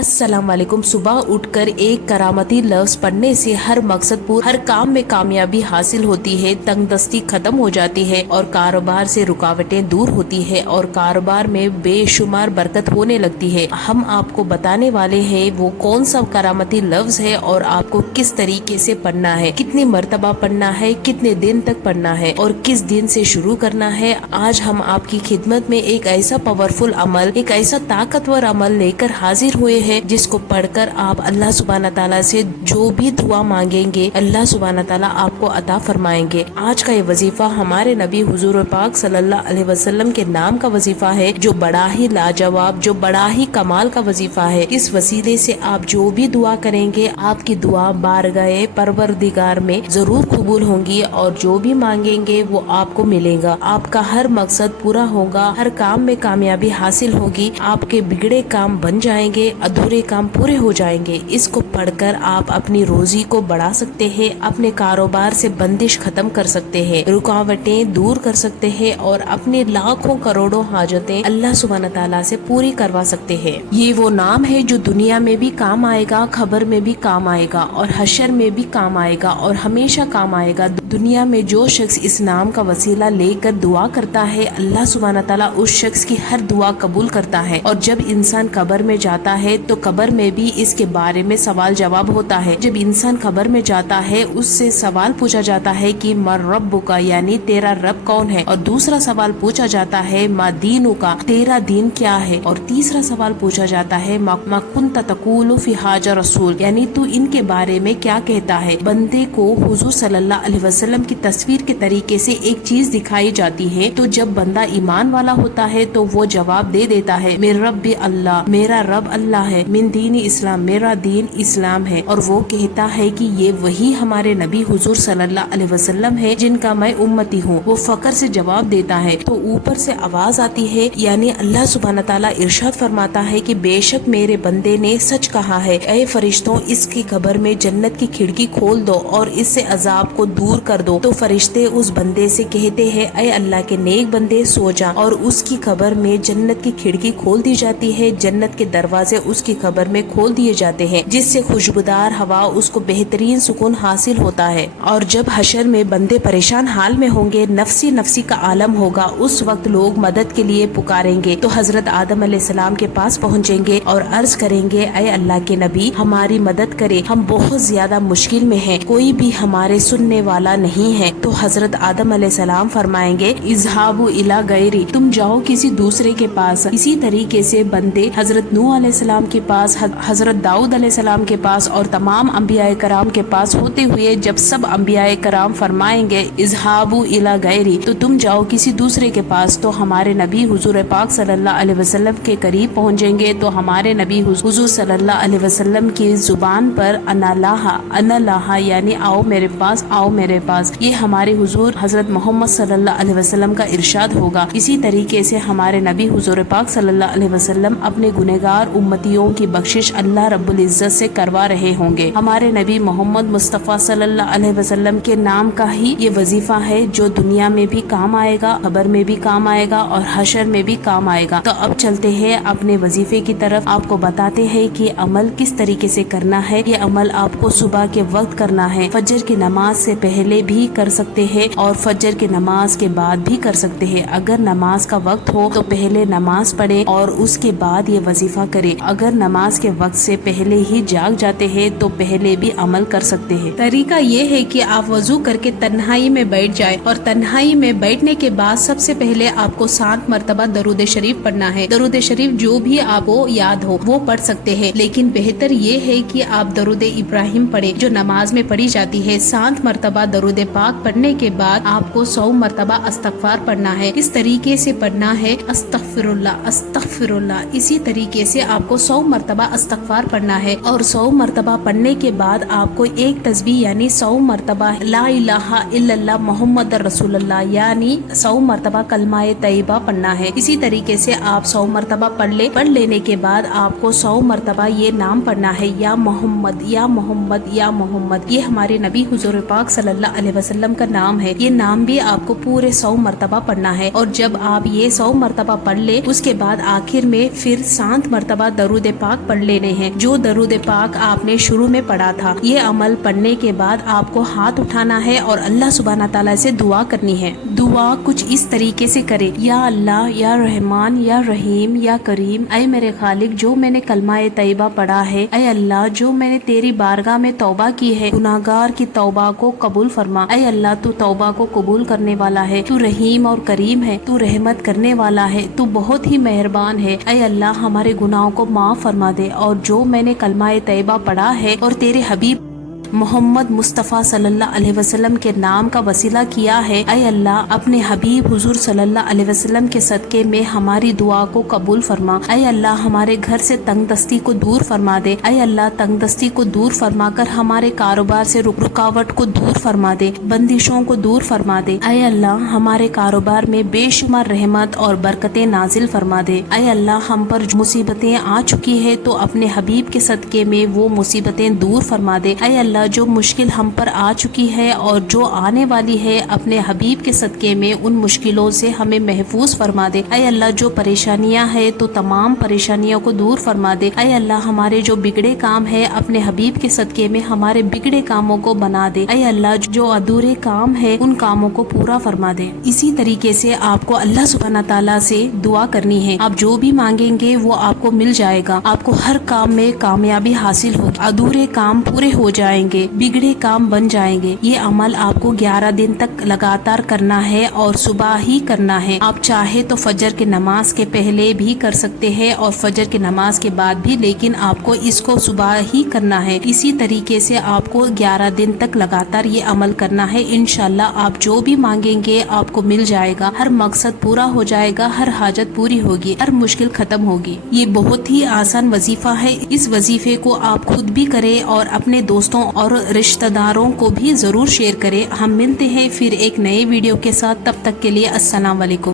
अस्सलाम वालेकुम। सुबह उठकर एक करामती लफ्ज पढ़ने से हर मकसद पूरा, हर काम में कामयाबी हासिल होती है, तंगदस्ती खत्म हो जाती है और कारोबार से रुकावटें दूर होती है और कारोबार में बेशुमार बरकत होने लगती है। हम आपको बताने वाले हैं वो कौन सा करामती लफ्ज है और आपको किस तरीके से पढ़ना है, कितनी मर्तबा पढ़ना है, कितने दिन तक पढ़ना है और किस दिन से शुरू करना है। आज हम आपकी खिदमत में एक ऐसा पावरफुल अमल, एक ऐसा ताकतवर अमल लेकर हाजिर हुए हैं जिसको पढ़कर आप अल्लाह सुब्हानहू तआला से जो भी दुआ मांगेंगे अल्लाह सुब्हानहू तआला आपको अता फरमाएंगे। आज का ये वजीफा हमारे नबी हुजूर पाक सल्लल्लाहु अलैहि वसल्लम के नाम का वजीफा है, जो बड़ा ही लाजवाब, जो बड़ा ही कमाल का वजीफा है। इस वसीले से आप जो भी दुआ करेंगे आपकी दुआ बारगाहे परवरदिगार में जरूर कबूल होंगी और जो भी मांगेंगे वो आपको मिलेगा। आपका हर मकसद पूरा होगा, हर काम में कामयाबी हासिल होगी, आपके बिगड़े काम बन जाएंगे, अधूरे काम पूरे हो जाएंगे। इसको पढ़कर आप अपनी रोजी को बढ़ा सकते हैं, अपने कारोबार से बंदिश खत्म कर सकते हैं, रुकावटें दूर कर सकते हैं और अपनी लाखों करोड़ों हाजतें अल्लाह सुब्हानहू तआला से पूरी करवा सकते हैं। ये वो नाम है जो दुनिया में भी काम आएगा, खबर में भी काम आएगा और हशर में भी काम आएगा और हमेशा काम आएगा। दुनिया में जो शख्स इस नाम का वसीला लेकर दुआ करता है अल्लाह सुब्हानहू तआला उस शख्स की हर दुआ कबूल करता है। और जब इंसान कब्र में जाता है तो कब्र में भी इसके बारे में सवाल जवाब होता है। जब इंसान कब्र में जाता है उससे सवाल पूछा जाता है कि मर रब्बुका, यानी तेरा रब कौन है, और दूसरा सवाल पूछा जाता है मा दीनुका, तेरा दीन क्या है, और तीसरा सवाल पूछा जाता है मा कुन्ता तक़ूलु फी हाजा रसूल, यानी तू इनके बारे में क्या कहता है। बंदे को हुजूर सल्लल्लाहु अलैहि वसल्लम की तस्वीर के तरीके से एक चीज दिखाई जाती है, तो जब बंदा ईमान वाला होता है तो वो जवाब दे देता है मेरा रब अल्लाह, मेरा रब अल्लाह है, मिन दीन इस्लाम, मेरा दीन इस्लाम है। और वो कहता है कि ये वही हमारे नबी हुजूर सल्लल्लाहु अलैहि वसल्लम है जिनका मैं उम्मती हूँ। वो फकर से जवाब देता है तो ऊपर से आवाज आती है, यानी अल्लाह सुब्हानहू तआला इरशाद फरमाता है कि बेशक मेरे बंदे ने सच कहा है, ऐ फरिश्तों इसकी कब्र में जन्नत की खिड़की खोल दो और इससे अजाब को दूर कर दो। तो फरिश्ते उस बंदे से कहते हैं ऐ अल्लाह के नेक बंदे सो जा, और उसकी कब्र में जन्नत की खिड़की खोल दी जाती है, जन्नत के दरवाजे उसकी कब्र में खोल दिए जाते हैं जिससे खुशबूदार हवा उसको बेहतरीन सुकून हासिल होता है। और जब हशर में बंदे परेशान हाल में होंगे, नफसी नफसी का आलम होगा, उस वक्त लोग मदद के लिए पुकारेंगे तो हजरत आदम अलैहिस्सलाम के पास पहुँचेंगे और अर्ज करेंगे ऐ अल्लाह के नबी हमारी मदद करे, हम बहुत ज्यादा मुश्किल में हैं, कोई भी हमारे सुनने वाला नहीं है। तो हजरत आदम अलैहिस्सलाम फरमाएंगे इज़हाबु इला गैरी, तुम जाओ किसी दूसरे के पास। इसी तरीके से बंदे हजरत नूह अलैहिस्सलाम के पास, हजरत दाऊद अलैहिस्सलाम के पास और तमाम अंबियाए कराम के पास होते हुए जब सब अंबियाए कराम फरमाएंगे इज़हाबु इला गैरी, तो तुम जाओ किसी दूसरे के पास, तो हमारे नबी हुजूर पाक सल्लल्लाहु अलैहि वसल्लम के करीब पहुंचेंगे तो हमारे नबी हुजूर सल्लल्लाहु अलैहि वसल्लम की जुबान पर अनलाहा यानी आओ मेरे पास, आओ मेरे पास, ये हमारे हुजूर हजरत मोहम्मद सल्लल्लाहु अलैहि वसल्लम का इरशाद होगा। इसी तरीके से हमारे नबी हुजूर पाक सल्लल्लाहु अलैहि वसल्लम अपने गुनहगार उम्मतियों की बख्शिश अल्लाह रब्बुल इज्जत से करवा रहे होंगे। हमारे नबी मोहम्मद मुस्तफ़ा सल्लल्लाहु अलैहि वसल्लम के नाम का ही ये वजीफा है जो दुनिया में भी काम आएगा, खबर में भी काम आएगा और हशर में भी काम आएगा। तो अब चलते हैं अपने वजीफे की तरफ, आपको बताते हैं कि अमल किस तरीके से करना है। ये अमल आपको सुबह के वक्त करना है, फजर की नमाज से पहले भी कर सकते हैं और फजर की नमाज के बाद भी कर सकते हैं। अगर नमाज का वक्त हो तो पहले नमाज पढ़े और उसके बाद ये वजीफा करे। अगर नमाज के वक्त से पहले ही जाग जाते हैं तो पहले भी अमल कर सकते हैं। तरीका ये है कि आप वजू करके तन्हाई में बैठ जाए और तन्हाई में बैठने के बाद सबसे पहले आपको 7 मरतबा दरूद शरीफ पढ़ना है। दरूद शरीफ जो भी आपको याद हो वो पढ़ सकते हैं, लेकिन बेहतर ये है कि आप दरूद इब्राहिम पढ़े जो नमाज में पढ़ी जाती है। 7 मरतबा दरूद पाक पढ़ने के बाद आपको 100 मरतबा इस्तगफार पढ़ना है। इस तरीके से पढ़ना है अस्तगफिरुल्लाह अस्तगफिरुल्लाह। इसी तरीके से आपको 100 मरतबा इस्तगफार पढ़ना है और 100 मरतबा पढ़ने के बाद आपको एक तस्बीह यानी 100 मरतबा ला इलाहा इल्लल्लाह मोहम्मद रसूलुल्लाह यानी 100 मरतबा कलमाए तैयबा पढ़ना है। इसी तरीके से आप 100 मरतबा पढ़ लेने के बाद आपको 100 मरतबा ये नाम पढ़ना है या मोहम्मद या मोहम्मद या मोहम्मद। ये हमारे नबी हुजूर पाक सल्लल्लाहु सल्लल्लाहु अलैहि वसल्लम का नाम है। ये नाम भी आपको पूरे 100 मरतबा पढ़ना है और जब आप ये 100 मरतबा पढ़ ले उसके बाद आखिर में फिर 7 मरतबा दरूद पाक पढ़ लेने हैं, जो दरूद पाक आपने शुरू में पढ़ा था। ये अमल पढ़ने के बाद आपको हाथ उठाना है और अल्लाह सुब्हाना ताला से दुआ करनी है। दुआ कुछ इस तरीके से करे, या अल्लाह, या रहमान, या रहीम, या करीम, ऐ मेरे खालिक जो मैंने कलमा तैयबा पढ़ा है, ऐ अल्लाह जो मैंने तेरी बारगाह में तौबा की है, गुनाहगार की तौबा को कबूल फरमा। ऐ अल्लाह तू तौबा को कबूल करने वाला है, तू रहीम और करीम है, तू रहमत करने वाला है, तू बहुत ही मेहरबान है। ऐ अल्लाह हमारे गुनाहों को माफ फरमा दे और जो मैंने कलमा तैयबा पढ़ा है और तेरे हबीब मोहम्मद मुस्तफ़ा सल्लल्लाहु अलैहि वसल्लम के नाम का वसीला किया है, ऐ अल्लाह अपने हबीब हुजूर सल्लल्लाहु अलैहि वसल्लम के सदके में हमारी दुआ को कबूल फरमा। ऐ अल्लाह हमारे घर से तंगदस्ती को दूर फरमा दे। ऐ अल्लाह तंगदस्ती को दूर फरमा कर हमारे कारोबार से रुकावट को दूर फरमा दे, बंदिशों को दूर फरमा दे। ऐ अल्लाह हमारे कारोबार में बेशुमार रहमत और बरकतें नाजिल फरमा दे। ऐ अल्लाह हम पर मुसीबतें आ चुकी है तो अपने हबीब के सदके में वो मुसीबतें दूर फरमा दे। ऐ अल्लाह जो मुश्किल हम पर आ चुकी है और जो आने वाली है अपने हबीब के सदके में उन मुश्किलों से हमें महफूज फरमा दे। ऐ अल्लाह जो परेशानियां है तो तमाम परेशानियों को दूर फरमा दे। ऐ अल्लाह हमारे जो बिगड़े काम है अपने हबीब के सदके में हमारे बिगड़े कामों को बना दे। ऐ अल्लाह जो अधूरे काम है उन कामों को पूरा फरमा दे। इसी तरीके से आपको अल्लाह सुब्हाना ताला से दुआ करनी है। आप जो भी मांगेंगे वो आपको मिल जाएगा। आपको हर काम में कामयाबी हासिल होगी, अधूरे काम पूरे हो जाएंगे, बिगड़े काम बन जाएंगे। ये अमल आपको 11 दिन तक लगातार करना है और सुबह ही करना है। आप चाहे तो फजर के नमाज के पहले भी कर सकते हैं और फजर के नमाज के बाद भी, लेकिन आपको इसको सुबह ही करना है। इसी तरीके से आपको 11 दिन तक लगातार ये अमल करना है। इंशाल्लाह आप जो भी मांगेंगे आपको मिल जाएगा, हर मकसद पूरा हो जाएगा, हर हाजत पूरी होगी, हर मुश्किल खत्म होगी। ये बहुत ही आसान वजीफा है। इस वजीफे को आप खुद भी करें और अपने दोस्तों और रिश्तेदारों को भी जरूर शेयर करें। हम मिलते हैं फिर एक नए वीडियो के साथ, तब तक के लिए अस्सलाम वालेकुम।